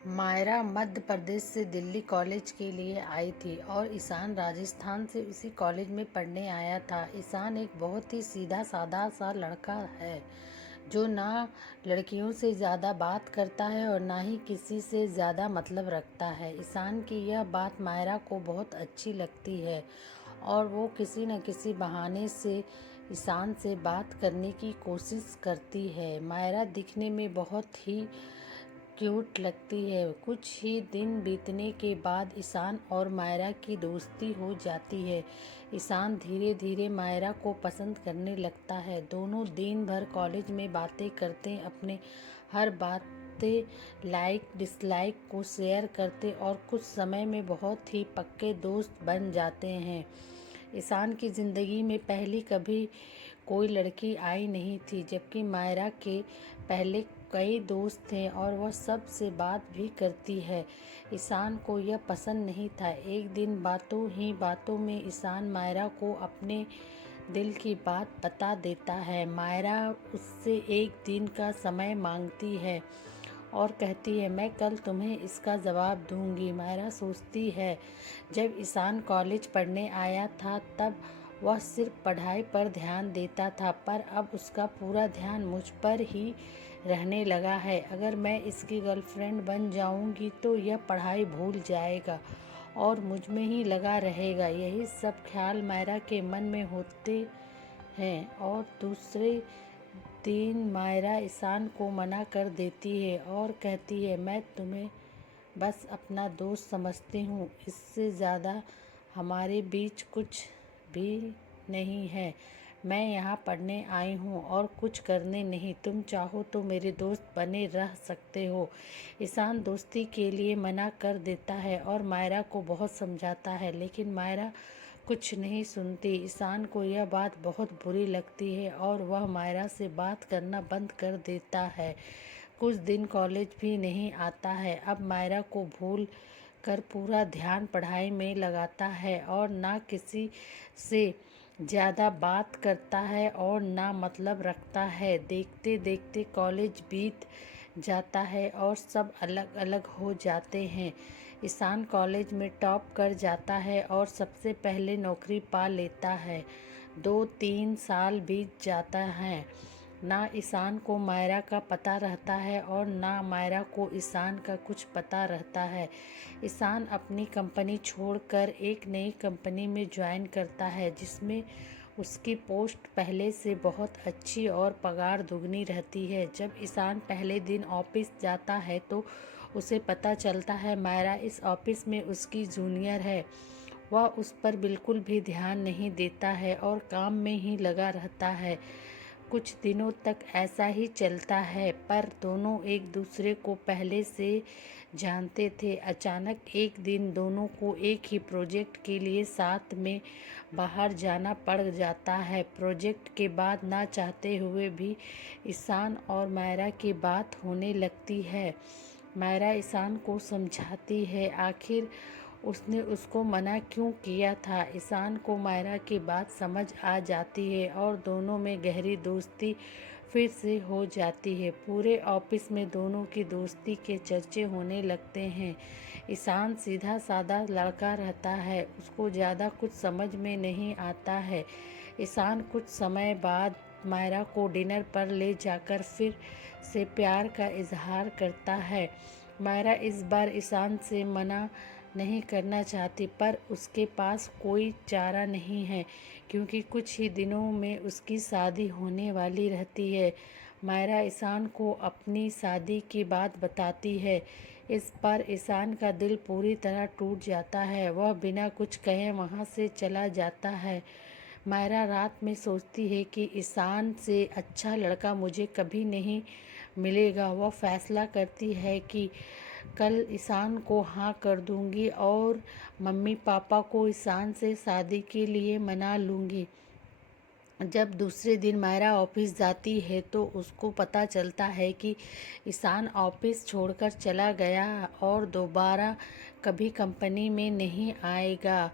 मायरा मध्य प्रदेश से दिल्ली कॉलेज के लिए आई थी और ईशान राजस्थान से उसी कॉलेज में पढ़ने आया था। ईशान एक बहुत ही सीधा साधा सा लड़का है जो ना लड़कियों से ज़्यादा बात करता है और ना ही किसी से ज़्यादा मतलब रखता है। ईशान की यह बात मायरा को बहुत अच्छी लगती है और वो किसी न किसी बहाने से ईशान से बात करने की कोशिश करती है। मायरा दिखने में बहुत ही क्यूट लगती है। कुछ ही दिन बीतने के बाद ईशान और मायरा की दोस्ती हो जाती है। ईशान धीरे धीरे मायरा को पसंद करने लगता है। दोनों दिन भर कॉलेज में बातें करते, अपने हर बातें लाइक डिसलाइक को शेयर करते और कुछ समय में बहुत ही पक्के दोस्त बन जाते हैं। ईशान की ज़िंदगी में पहली कभी कोई लड़की आई नहीं थी, जबकि मायरा के पहले कई दोस्त थे और वह सबसे बात भी करती है। ईशान को यह पसंद नहीं था। एक दिन बातों ही बातों में ईशान मायरा को अपने दिल की बात बता देता है। मायरा उससे एक दिन का समय मांगती है और कहती है, मैं कल तुम्हें इसका जवाब दूंगी। मायरा सोचती है, जब ईशान कॉलेज पढ़ने आया था तब वह सिर्फ पढ़ाई पर ध्यान देता था, पर अब उसका पूरा ध्यान मुझ पर ही रहने लगा है। अगर मैं इसकी गर्लफ्रेंड बन जाऊंगी तो यह पढ़ाई भूल जाएगा और मुझ में ही लगा रहेगा। यही सब ख्याल मायरा के मन में होते हैं और दूसरे दिन मायरा ईशान को मना कर देती है और कहती है, मैं तुम्हें बस अपना दोस्त समझती हूँ, इससे ज़्यादा हमारे बीच कुछ भी नहीं है। मैं यहाँ पढ़ने आई हूँ और कुछ करने नहीं। तुम चाहो तो मेरे दोस्त बने रह सकते हो। ईशान दोस्ती के लिए मना कर देता है और मायरा को बहुत समझाता है, लेकिन मायरा कुछ नहीं सुनती। ईशान को यह बात बहुत बुरी लगती है और वह मायरा से बात करना बंद कर देता है। कुछ दिन कॉलेज भी नहीं आता है। अब मायरा को भूल कर पूरा ध्यान पढ़ाई में लगाता है और ना किसी से ज़्यादा बात करता है और ना मतलब रखता है। देखते देखते कॉलेज बीत जाता है और सब अलग अलग हो जाते हैं। ईशान कॉलेज में टॉप कर जाता है और सबसे पहले नौकरी पा लेता है। 2-3 साल बीत जाता है। ना ईशान को मायरा का पता रहता है और ना मायरा को ईशान का कुछ पता रहता है। ईशान अपनी कंपनी छोड़कर एक नई कंपनी में ज्वाइन करता है, जिसमें उसकी पोस्ट पहले से बहुत अच्छी और पगार दुगनी रहती है। जब ईशान पहले दिन ऑफिस जाता है तो उसे पता चलता है मायरा इस ऑफिस में उसकी जूनियर है। वह उस पर बिल्कुल भी ध्यान नहीं देता है और काम में ही लगा रहता है। कुछ दिनों तक ऐसा ही चलता है, पर दोनों एक दूसरे को पहले से जानते थे। अचानक एक दिन दोनों को एक ही प्रोजेक्ट के लिए साथ में बाहर जाना पड़ जाता है। प्रोजेक्ट के बाद ना चाहते हुए भी ईशान और मायरा की बात होने लगती है। मायरा ईशान को समझाती है, आखिर उसने उसको मना क्यों किया था। ईशान को मायरा की बात समझ आ जाती है और दोनों में गहरी दोस्ती फिर से हो जाती है। पूरे ऑफिस में दोनों की दोस्ती के चर्चे होने लगते हैं। ईशान सीधा साधा लड़का रहता है, उसको ज़्यादा कुछ समझ में नहीं आता है। ईशान कुछ समय बाद मायरा को डिनर पर ले जाकर फिर से प्यार का इजहार करता है। मायरा इस बार ईशान से मना नहीं करना चाहती, पर उसके पास कोई चारा नहीं है, क्योंकि कुछ ही दिनों में उसकी शादी होने वाली रहती है। मायरा ईशान को अपनी शादी की बात बताती है। इस पर ईशान का दिल पूरी तरह टूट जाता है। वह बिना कुछ कहे वहाँ से चला जाता है। मायरा रात में सोचती है कि ईशान से अच्छा लड़का मुझे कभी नहीं मिलेगा। वह फैसला करती है कि कल ईशान को हाँ कर दूंगी और मम्मी पापा को ईशान से शादी के लिए मना लूँगी। जब दूसरे दिन मायरा ऑफिस जाती है तो उसको पता चलता है कि ईशान ऑफिस छोड़कर चला गया और दोबारा कभी कंपनी में नहीं आएगा।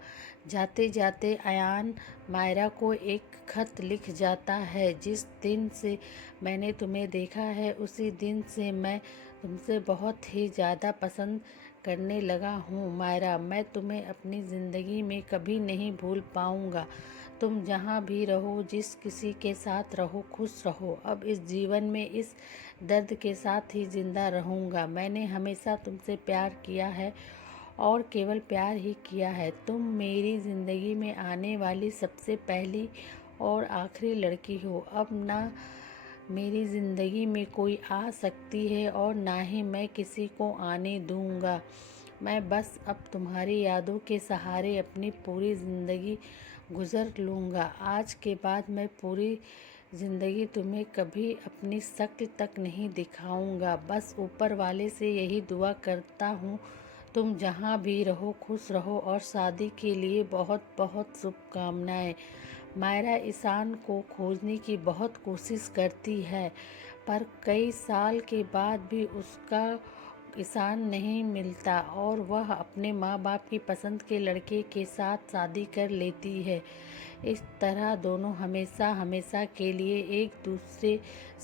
जाते जाते अयान मायरा को एक खत लिख जाता है, जिस दिन से मैंने तुम्हें देखा है उसी दिन से मैं तुमसे बहुत ही ज़्यादा पसंद करने लगा हूँ मायरा। मैं तुम्हें अपनी ज़िंदगी में कभी नहीं भूल पाऊँगा। तुम जहाँ भी रहो, जिस किसी के साथ रहो, खुश रहो। अब इस जीवन में इस दर्द के साथ ही ज़िंदा रहूँगा। मैंने हमेशा तुमसे प्यार किया है और केवल प्यार ही किया है। तुम मेरी ज़िंदगी में आने वाली सबसे पहली और आखिरी लड़की हो। अब ना मेरी ज़िंदगी में कोई आ सकती है और ना ही मैं किसी को आने दूँगा। मैं बस अब तुम्हारी यादों के सहारे अपनी पूरी ज़िंदगी गुज़र लूँगा। आज के बाद मैं पूरी ज़िंदगी तुम्हें कभी अपनी शक्ल तक नहीं दिखाऊँगा। बस ऊपर वाले से यही दुआ करता हूँ, तुम जहाँ भी रहो खुश रहो, और शादी के लिए बहुत बहुत शुभकामनाएं। मायरा ईशान को खोजने की बहुत कोशिश करती है, पर कई साल के बाद भी उसका ईशान नहीं मिलता और वह अपने माँ बाप की पसंद के लड़के के साथ शादी कर लेती है। इस तरह दोनों हमेशा हमेशा के लिए एक दूसरे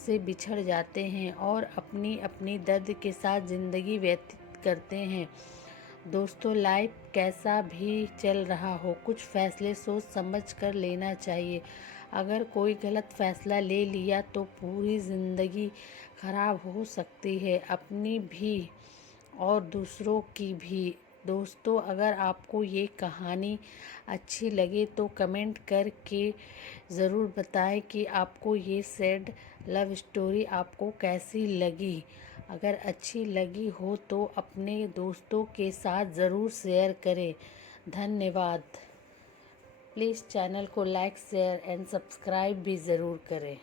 से बिछड़ जाते हैं और अपनी अपनी दर्द के साथ ज़िंदगी व्यतीत करते हैं। दोस्तों, लाइफ कैसा भी चल रहा हो, कुछ फैसले सोच समझ कर लेना चाहिए। अगर कोई गलत फैसला ले लिया तो पूरी ज़िंदगी खराब हो सकती है, अपनी भी और दूसरों की भी। दोस्तों, अगर आपको ये कहानी अच्छी लगे तो कमेंट करके ज़रूर बताएं कि आपको ये सैड लव स्टोरी आपको कैसी लगी। अगर अच्छी लगी हो तो अपने दोस्तों के साथ ज़रूर शेयर करें। धन्यवाद। प्लीज़ चैनल को लाइक शेयर एंड सब्सक्राइब भी ज़रूर करें।